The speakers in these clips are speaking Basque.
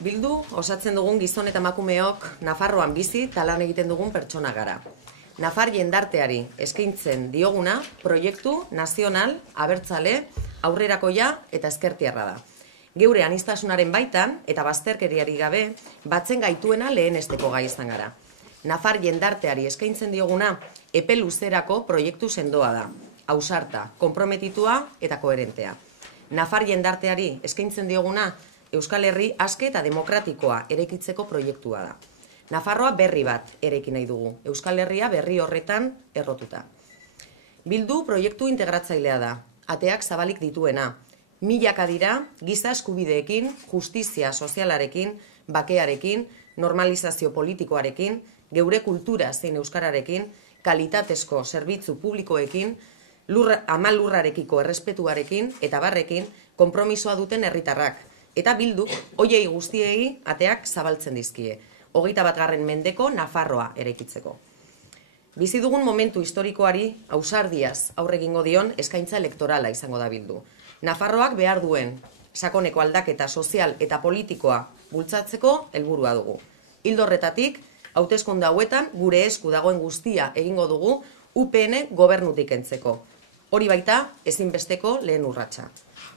Bildu osatzen dugun gizon eta emakumeok Nafarroan bizi eta lan egiten dugun pertsona gara. Nafar jendarteari eskaintzen dioguna proiektu nazional, abertzale, aurrerakoia eta ezkertiarra da. Geure aniztasunaren baitan eta bazterkeriari gabe batzen gaituena lehenesteko gai izan gara. Nafar jendarteari eskaintzen dioguna epe luzerako proiektu sendoa da, ausarta, konprometitua eta koherentea. Nafar jendarteari eskaintzen dioguna Euskal Herri aske eta demokratikoa eraikitzeko proiektua da. Nafarroa berri bat eraiki nahi dugu, Euskal Herria berri horretan errotuta. Bildu proiektu integratzailea da, ateak zabalik dituena. Milaka dira giza eskubideekin, justizia sozialarekin, bakearekin, normalizazio politikoarekin, geure kultura zein euskararekin, kalitatezko zerbitzu publikoekin, ama lurrarekiko errespetuarekin eta barrekin konpromisoa duten herritarrak. Eta Bilduk hoiei guztiei ateak zabaltzen dizkie. 21. mendeko Nafarroa eraikitzeko. Bizi dugun momentu historikoari ausardiaz aurre egingo dion eskaintza elektorala izango da Bildu. Nafarroak behar duen sakoneko aldaketa sozial eta politikoa bultzatzeko helburua dugu. Ildo horretatik, hauteskunde hauetan gure esku dagoen guztia egingo dugu UPN gobernutik kentzeko. Hori baita ezinbesteko lehen urratsa.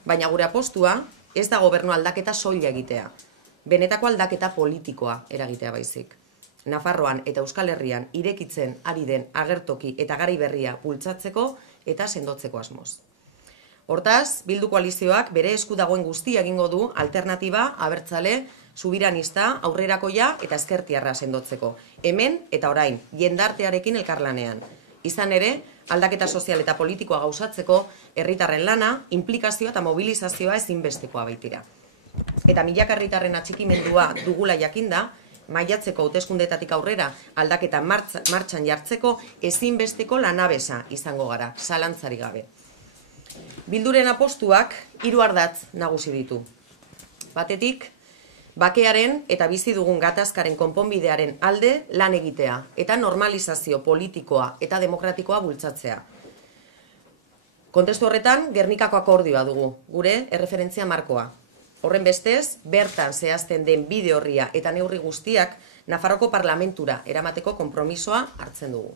Baina gure apostua ez da gobernu aldaketa soila egitea. Benetako aldaketa politikoa eragitea baizik. Nafarroan eta Euskal Herrian irekitzen ari den agertoki eta garai berria bultzatzeko eta sendotzeko asmoz. Hortaz, Bildu koalizioak bere esku dagoen guztia egingo du alternatiba abertzale, subiranista, aurrerakoia eta ezkertiarra sendotzeko. Hemen eta orain, jendartearekin elkarlanean. Izan ere, aldaketa sozial eta politikoa gauzatzeko, herritarren lana, implikazioa eta mobilizazioa ezinbestekoa baitira. Eta milaka herritarren atxikimendua dugula jakinda, maiatzeko hauteskundetatik aurrera aldaketa martxan jartzeko ezinbesteko lanabesa izango gara, zalantzarik gabe. Bilduren apostuak 3 ardatz nagusi ditu. Batetik, bakearen eta bizi dugun gatazkaren konponbidearen alde lan egitea eta normalizazio politikoa eta demokratikoa bultzatzea. Kontestu horretan, Gernikako akordioa dugu, gure erreferentzia markoa. Horren bestez, bertan zehazten den bide orria eta neurri guztiak Nafarroko parlamentura eramateko konpromisoa hartzen dugu.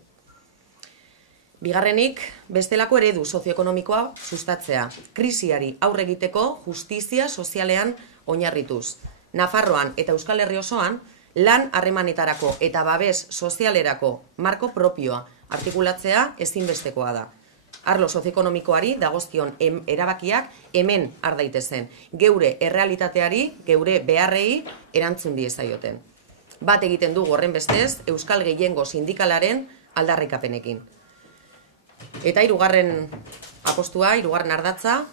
Bigarrenik, bestelako eredu sozioekonomikoa sustatzea, krisiari aurre egiteko justizia sozialean oinarrituz. Nafarroan eta Euskal Herri osoan, lan harremanetarako eta babes sozialerako marko propioa artikulatzea ezinbestekoa da. Arlo sozioekonomikoari dagozkion erabakiak hemen har daitezen, geure errealitateari, geure beharrei erantzun diezaioten. Bat egiten dugu horren bestez, Euskal Gehiengo sindikalaren aldarrikapenekin. Eta 3. apostua, 3. ardatza,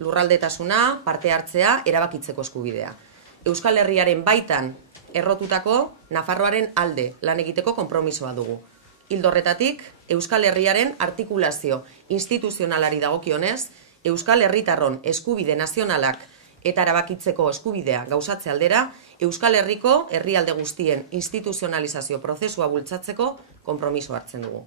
lurraldetasuna, parte hartzea, erabakitzeko eskubidea. Euskal Herriaren baitan errotutako Nafarroaren alde lan egiteko konpromisoa dugu. Ildo horretatik, Euskal Herriaren artikulazio instituzionalari dagokionez, Euskal Herritarron eskubide nazionalak eta erabakitzeko eskubidea gauzatze aldera, Euskal Herriko herrialde guztien instituzionalizazio prozesua bultzatzeko konpromiso hartzen dugu.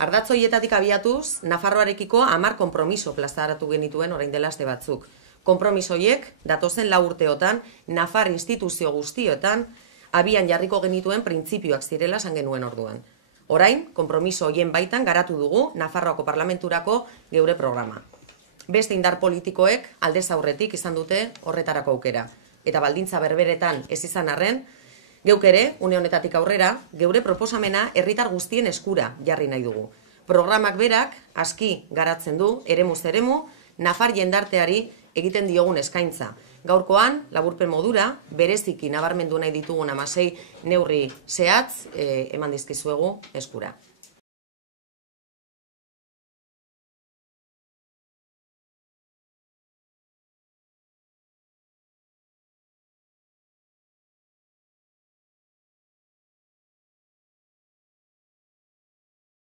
Ardatz horietatik abiatuz, Nafarroarekiko 10 konpromiso plazaratu genituen orain dela aste batzuk. Konpromiso horiek datozen 4 urteotan, Nafar instituzio guztioetan, abian jarriko genituen printzipioak zirela esan genuen orduan. Orain, konpromiso horien baitan garatu dugu Nafarroako parlamenturako geure programa. Beste indar politikoek aldez aurretik izan dute horretarako aukera. Eta baldintza berberetan ez izan arren, geuk ere, une honetatik aurrera, geure proposamena herritar guztien eskura jarri nahi dugu. Programak berak aski garatzen du, eremuz eremu, Nafar jendarteari egiten diogun eskaintza. Gaurkoan, laburpen modura, bereziki nabarmendu nahi ditugun 16 neurri zehatz eman dizkizuegu eskura.